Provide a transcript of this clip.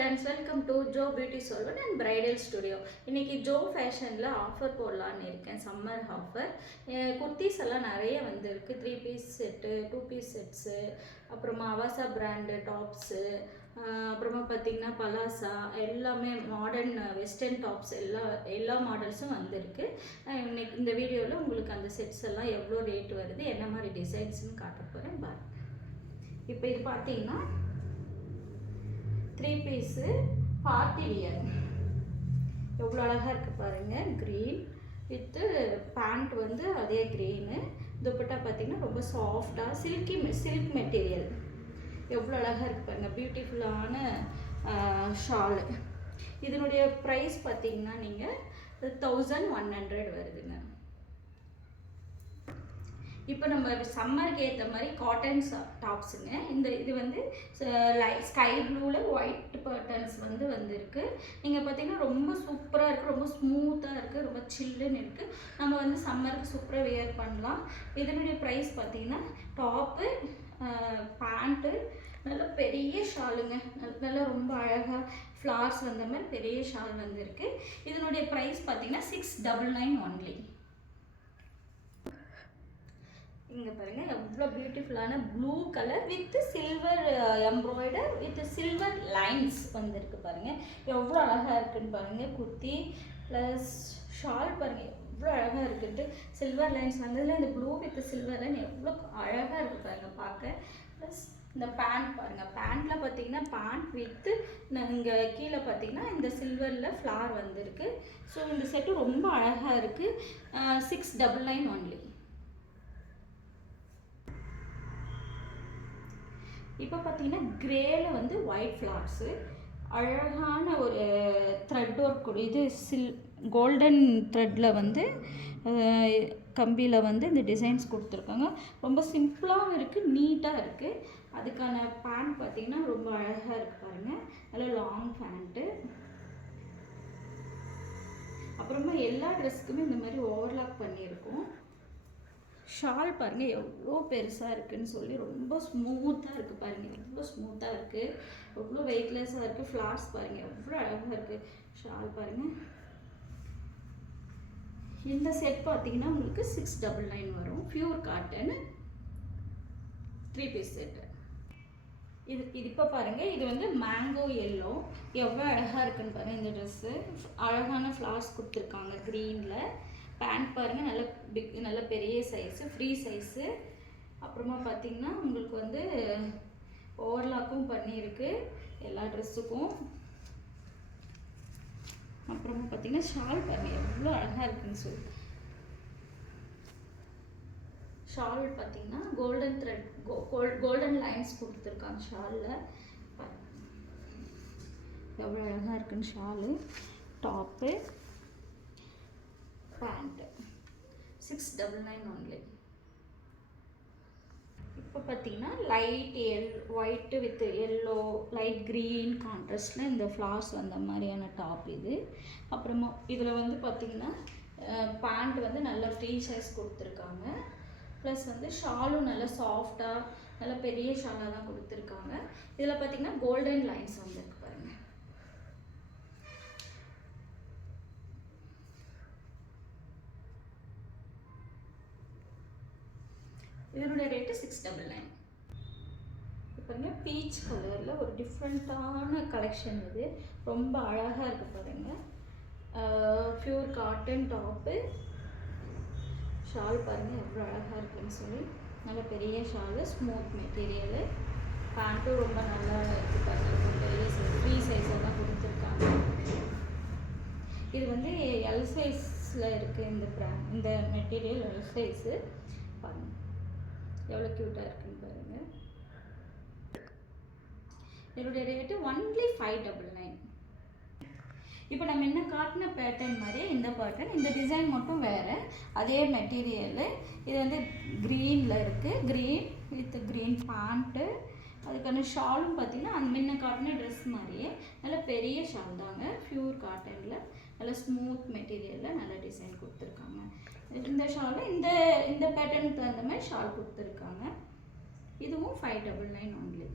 friends, welcome to Joe Beauty Salon and Bridal Studio. இன்னைக்கு Joe ஃபேஷனில் offer போடலான்னு இருக்கேன். Summer offer kurtis எல்லாம் நிறைய வந்திருக்கு. 3 பீஸ் செட்டு, 2 பீஸ் செட்ஸு, அப்புறமா அவாசா பிராண்டு டாப்ஸு, அப்புறமா பார்த்திங்கன்னா பலாசா, எல்லாமே மாடர்ன் வெஸ்டர்ன் டாப்ஸ் எல்லா மாடல்ஸும் வந்திருக்கு. இன்னைக்கு இந்த வீடியோவில் உங்களுக்கு அந்த செட்ஸ் எல்லாம் எவ்வளோ ரேட் வருது, என்ன மாதிரி டிசைன்ஸ்னு காட்ட போகிறேன் பாருங்க. இப்போ இது பார்த்தீங்கன்னா 3 பீஸு பார்ட்டி வியர் எவ்வளோ அழகாக இருக்குது பாருங்கள். க்ரீன் வித்து பேண்ட் வந்து அதே க்ரீனு. துப்பட்டா பார்த்திங்கன்னா ரொம்ப சாஃப்டாக சில்க் மெட்டீரியல் எவ்வளோ அழகாக இருக்குது பாருங்கள். பியூட்டிஃபுல்லான ஷாலு. இதனுடைய ப்ரைஸ் பார்த்திங்கன்னா நீங்கள் 1100 வருதுங்க. இப்போ நம்ம சம்மருக்கு ஏற்ற மாதிரி காட்டன் டாப்ஸுங்க. இது வந்து ஸ்கை ப்ளூவில் ஒயிட் பட்டன்ஸ் வந்திருக்கு. நீங்கள் பார்த்தீங்கன்னா ரொம்ப சூப்பராக இருக்குது, ரொம்ப ஸ்மூத்தாக இருக்குது, ரொம்ப சில்லுன்னு இருக்குது. நம்ம வந்து சம்மருக்கு சூப்பராக வியர் பண்ணலாம். இதனுடைய ப்ரைஸ் பார்த்தீங்கன்னா டாப்பு, பேண்ட்டு, நல்ல பெரிய ஷாலுங்க, நல்லா ரொம்ப அழகாக ஃப்ளார்ஸ் வந்த மாதிரி பெரிய ஷால் வந்திருக்கு. இதனுடைய ப்ரைஸ் பார்த்தீங்கன்னா 699 ஒன்லி. இங்கே பாருங்கள் எவ்வளோ பியூட்டிஃபுல்லான blue colour with silver embroider with silver lines வந்திருக்கு பாருங்கள். எவ்வளோ அழகாக இருக்குதுன்னு பாருங்கள். குர்த்தி ப்ளஸ் ஷால் பாருங்கள் எவ்வளோ அழகாக இருக்குன்ட்டு. சில்வர் லைன்ஸ் வந்ததில் இந்த ப்ளூ வித் சில்வர் லைன் எவ்வளோ அழகாக இருக்குது பாருங்கள் பார்க்க. ப்ளஸ் இந்த பேண்ட் பாருங்கள். பேண்ட்டில் பார்த்தீங்கன்னா பேண்ட் வித்து இங்கே கீழே பார்த்தீங்கன்னா இந்த சில்வரில் ஃப்ளார் வந்திருக்கு. ஸோ இந்த செட்டு ரொம்ப அழகாக இருக்குது. 699 ஒன்லி. இப்போ பார்த்தீங்கன்னா கிரேல வந்து ஒயிட் ஃப்ளார்ஸு, அழகான ஒரு த்ரெட் ஒர்க், இது கோல்டன் த்ரெட்டில் வந்து கம்பியில் வந்து இந்த டிசைன்ஸ் கொடுத்துருக்காங்க. ரொம்ப சிம்பிளாகவும் இருக்குது, நீட்டாக இருக்குது. அதுக்கான பேண்ட் பார்த்திங்கன்னா ரொம்ப அழகாக இருக்குது பாருங்கள். நல்ல லாங் பேண்ட்டு. அப்புறமா எல்லா ட்ரெஸ்ஸுக்குமே இந்த மாதிரி ஓவர்லாக் பண்ணியிருக்கோம். ஷால் பாருங்கள் எவ்வளோ பெருசாக இருக்குதுன்னு சொல்லி ரொம்ப ஸ்மூத்தாக இருக்குது பாருங்கள். எவ்வளோ ஸ்மூத்தாக இருக்குது, எவ்வளோ வெயிட்லெஸ்ஸாக இருக்குது. ஃப்ளார்ஸ் பாருங்கள் எவ்வளோ அழகாக இருக்குது. ஷால் பாருங்கள். இந்த செட் பார்த்தீங்கன்னா உங்களுக்கு 699 வரும். Pure cotton 3 piece set. இது இப்போ பாருங்கள், இது வந்து மேங்கோ எல்லோ எவ்வளோ அழகாக இருக்குன்னு பாருங்கள். இந்த ட்ரெஸ்ஸு அழகான ஃப்ளார்ஸ் கொடுத்துருக்காங்க க்ரீனில். பேண்ட் பாருங்கள் நல்ல பெரிய சைஸு, ஃப்ரீ சைஸு. அப்புறமா பார்த்திங்கன்னா உங்களுக்கு வந்து ஓவர்லாக்கும் பண்ணியிருக்கு எல்லா ட்ரெஸ்ஸுக்கும். அப்புறமா பார்த்திங்கன்னா ஷால் பாருங்கள் எவ்வளோ அழகாக இருக்குதுன்னு சொல்லி. ஷால் பார்த்திங்கன்னா கோல்டன் த்ரெட் கோல்டன் லைன்ஸ் கொடுத்துருக்காங்க ஷாலில். எவ்வளோ அழகாக இருக்குன்னு ஷாலு. Top pant 699 only. இப்போ பார்த்தீங்கன்னா light white with yellow, light green கான்ட்ராஸ்டில் இந்த ஃப்ளார்ஸ் வந்த மாதிரியான டாப் இது. அப்புறமா இதில் வந்து பார்த்திங்கன்னா பேண்ட் வந்து நல்லா ஃப்ரீ சைஸ் கொடுத்துருக்காங்க. ப்ளஸ் வந்து ஷாலும் நல்லா சாஃப்டாக நல்லா பெரிய ஷாலாக தான் கொடுத்துருக்காங்க. இதில் பார்த்திங்கன்னா கோல்டன் லைன்ஸ் வந்துருக்கு பாருங்கள். இதனுடைய ரேட்டு 699. பாருங்கள் பீச் கலரில் ஒரு டிஃப்ரெண்ட்டான கலெக்ஷன் இது. ரொம்ப அழகாக இருக்குது பாருங்கள். Pure cotton top. ஷால் பாருங்கள் எவ்வளோ அழகாக இருக்குதுன்னு சொல்லி. நல்ல பெரிய ஷாலு, ஸ்மூத் மெட்டீரியலு. பேண்ட்டும் ரொம்ப நல்லா இருக்குது பாருங்கள். பெரிய சைஸ், ஃப்ரீ சைஸாக தான் கொடுத்துருக்காங்க. இது வந்து எல் சைஸில் இருக்குது இந்த மெட்டீரியல். எல் சைஸு பாருங்கள் எவ்வளோ க்யூட்டாக இருக்குன்னு பாருங்கள். இதனுடைய ரேட்டு ஒன்லி 599. இப்போ நம்ம என்ன காட்டின பேட்டர்ன் மாதிரியே இந்த பேட்டர்ன், இந்த டிசைன் மட்டும் வேறு, அதே மெட்டீரியலு. இது வந்து க்ரீனில் இருக்குது. Green with green pant. அதுக்கான ஷாலும் பார்த்திங்கன்னா அந்த முன்ன காட்டின ட்ரெஸ் மாதிரியே நல்ல பெரிய ஷால் தாங்க. பியூர் காட்டனில் நல்ல ஸ்மூத் மெட்டீரியலில் நல்ல டிசைன் கொடுத்துருக்காங்க. இந்த ஷாலு இந்த பேட்டர்னுக்கு தகுந்த மாதிரி ஷால் கொடுத்துருக்காங்க. இதுவும் 599 ஒன்லி.